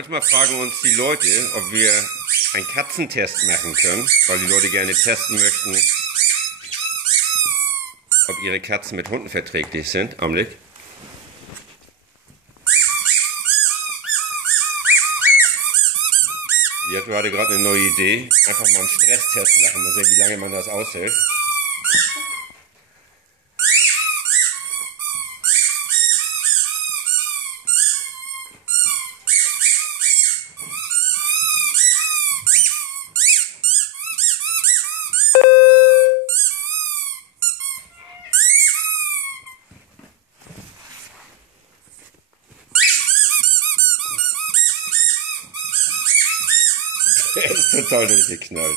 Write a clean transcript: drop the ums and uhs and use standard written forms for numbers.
Manchmal fragen uns die Leute, ob wir einen Katzentest machen können, weil die Leute gerne testen möchten, ob ihre Katzen mit Hunden verträglich sind. Augenblick. Die hat gerade eine neue Idee. Einfach mal einen Stresstest machen. Mal sehen, wie lange man das aushält. Der ist total durchgeknallt.